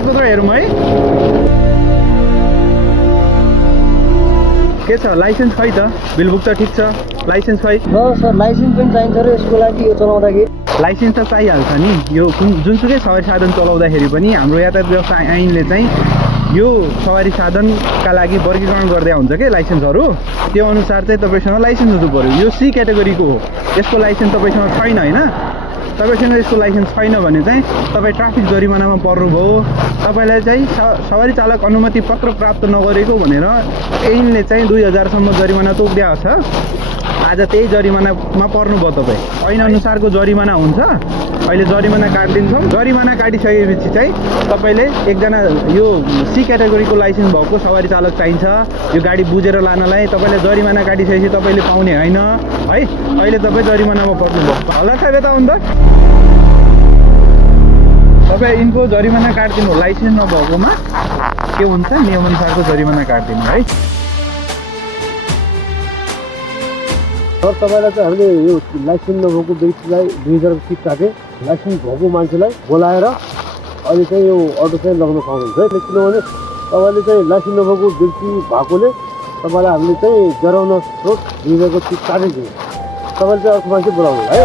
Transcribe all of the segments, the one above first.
कागजपत्र हेरौँ है। के छ लाइसेन्स खै त? बिलबुक त ठिक छ, लाइसेन्स खै? सर लाइसेन्स पनि चाहिन्छ र यसको लागि यो चलाउँदाखेरि लाइसेन्स त चाहिहाल्छ नि। यो जुनसुकै सवारी साधन चलाउँदाखेरि पनि हाम्रो यातायात व्यवस्था ऐनले चाहिँ यो सवारी साधनका लागि वर्गीकरण गर्दै हुन्छ के लाइसेन्सहरू। त्यो अनुसार चाहिँ तपाईँसँग लाइसेन्स हुनु पऱ्यो। यो सी क्याटेगोरीको हो, यसको लाइसेन्स तपाईँसँग छैन होइन। तपाईँसँग यसको लाइसेन्स छैन भने चाहिँ तपाईँ ट्राफिक जरिमानामा पर्नुभयो। तपाईँलाई चाहिँ सवारी चालक अनुमति पत्र प्राप्त नगरेको भनेर ऐनले चाहिँ 2000सम्म जरिमाना तोकिदिएको छ। आज त्यही जरिमानामा पर्नुभयो तपाईँ। ऐन अनुसारको जरिमाना हुन्छ। अहिले जरिमाना काटिदिन्छौँ। जरिमाना काटिसकेपछि चाहिँ तपाईँले एकजना यो सी क्याटेगोरीको लाइसेन्स भएको सवारी चालक चाहिन्छ यो गाडी बुझेर लानलाई। तपाईँले जरिमाना काटिसकेपछि तपाईँले पाउने होइन है। अहिले तपाईँ जरिमानामा पर्नुभयो होला थाहा त अन्त। तपाईँ यिनको जरिमाना काटिदिनु लाइसेन्स नभएकोमा के हुन्छ नियमअनुसारको जरिमाना काटिदिनु है। सर तपाईँलाई चाहिँ हामीले यो लाइसेन्स नभएको व्यक्तिलाई 2000 सिट काटे लाइसेन्स भएको मान्छेलाई बोलाएर अहिले चाहिँ यो अटो चाहिँ लगाउन पाउनुहुन्छ है। किनभने तपाईँले चाहिँ लाइसेन्स नभएको व्यक्ति भएकोले तपाईँलाई हामीले चाहिँ गराउन स्रोत 2000 को सिट काटेको तपाईँले चाहिँ अर्को मान्छे बोलाउनु है।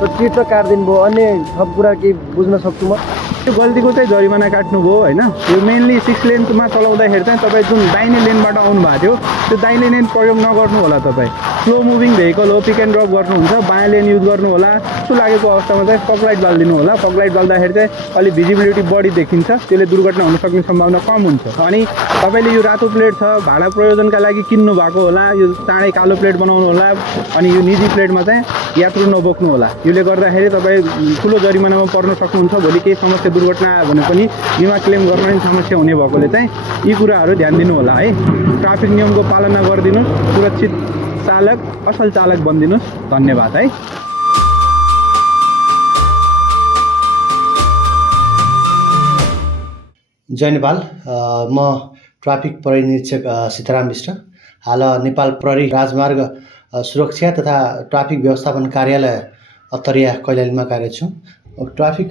सिट त काटिदिनु भयो, अन्य सब कुरा केही बुझ्न सक्छु म। त्यो गल्तीको चाहिँ जरिमाना काट्नुभयो होइन। यो मेनली 6 लेनमा चलाउँदाखेरि चाहिँ तपाईँ जुन दाहिने लेनबाट आउनु भएको थियो त्यो दाहिने लेन प्रयोग नगर्नु होला। तपाईँ स्लो मुभिङ भेहिकल हो, पिक एन्ड ड्रप गर्नुहुन्छ, बायाँ लेन युज गर्नु होला। त्यस्तो लागेको अवस्थामा चाहिँ फग लाइट बालिदिनु होला। फग लाइट बाल्दाखेरि चाहिँ अलिक भिजिबिलिटी बढी देखिन्छ, त्यसले दुर्घटना हुन सक्ने सम्भावना कम हुन्छ। अनि तपाईँले यो रातो प्लेट छ भाडा प्रयोजनका लागि किन्नु भएको होला, यो चाँडै कालो प्लेट बनाउनु होला। अनि यो निजी प्लेटमा चाहिँ यात्रु नबोक्नु होला। यसले गर्दाखेरि तपाईँ ठुलो जरिमानामा पर्न सक्नुहुन्छ। भोलि केही समस्या दुर्घटना आयो भने पनि बिमा क्लेम गर्न पनि समस्या हुने भएकोले चाहिँ यी कुराहरू ध्यान दिनु होला है। ट्राफिक नियमको पालना गरिदिनुहोस्, सुरक्षित चालक असल चालक बनिदिनुहोस्। धन्यवाद है। जय नेपाल। म ट्राफिक प्रहरी निरीक्षक सीताराम विष्ट हाल नेपाल प्रहरी राजमार्ग सुरक्षा तथा ट्राफिक व्यवस्थापन कार्यालय अत्तरिया कैलालीमा कार्यरत छु। ट्राफिक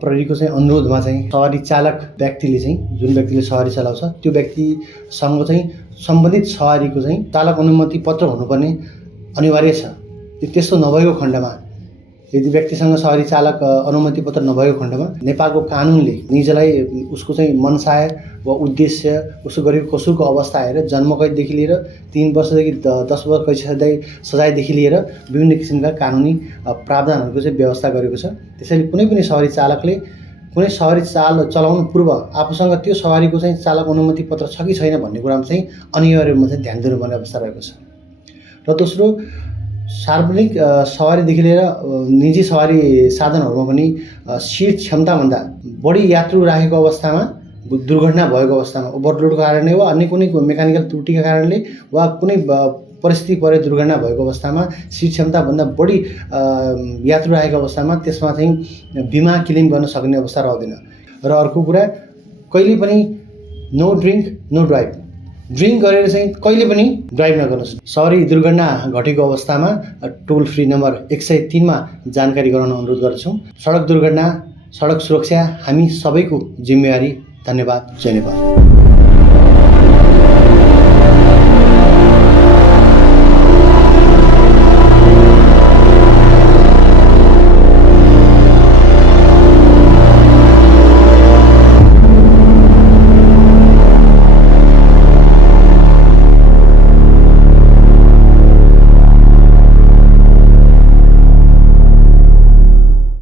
प्रहरीको चाहिँ अनुरोधमा चाहिँ सवारी चालक व्यक्तिले चाहिँ जुन व्यक्तिले सवारी चलाउँछ त्यो व्यक्तिसँग चाहिँ सम्बन्धित सवारीको चाहिँ चालक अनुमति पत्र हुनुपर्ने अनिवार्य छ। त्यस्तो नभएको खण्डमा यदि व्यक्तिसँग सवारी चालक अनुमति पत्र नभएको खण्डमा नेपालको कानुनले निजलाई उसको चाहिँ मनसाय वा उद्देश्य उसको गरेको कसुरको अवस्था हेरेर जन्मकैददेखि लिएर 3 वर्षदेखि 10 वर्ष कैद सजायदेखि लिएर विभिन्न किसिमका कानुनी प्रावधानहरूको चाहिँ व्यवस्था गरेको छ। त्यसैले कुनै पनि सवारी चालकले कुनै सवारी चलाउनु पूर्व आफूसँग त्यो सवारीको चाहिँ चालक अनुमति पत्र छ कि छैन भन्ने कुरामा चाहिँ अनिवार्य रूपमा चाहिँ ध्यान दिनुपर्ने अवस्था रहेको छ। र दोस्रो सार्वजनिक सवारीदेखि लिएर निजी सवारी साधनहरूमा पनि सिट क्षमताभन्दा बढी यात्रु राखेको अवस्थामा दुर्घटना भएको अवस्थामा ओभरलोडको कारणले वा अन्य कुनै मेकानिकल त्रुटिका कारणले वा कुनै परिस्थिति परे दुर्घटना भएको अवस्थामा सिट क्षमताभन्दा बढी यात्रु राखेको अवस्थामा त्यसमा चाहिँ बिमा क्लेम गर्न सक्ने अवस्था रहँदैन। र अर्को कुरा कहिले पनि no drink no drive, drink गरेर चाहिँ कहिले पनि ड्राइभ नगर्नुहोस्। सवारी दुर्घटना घटेको अवस्थामा टोल फ्री नम्बर 103 मा जानकारी गराउन अनुरोध गर्दछौँ। सडक दुर्घटना सडक सुरक्षा हामी सबैको जिम्मेवारी। धन्यवाद। जय नेपाल।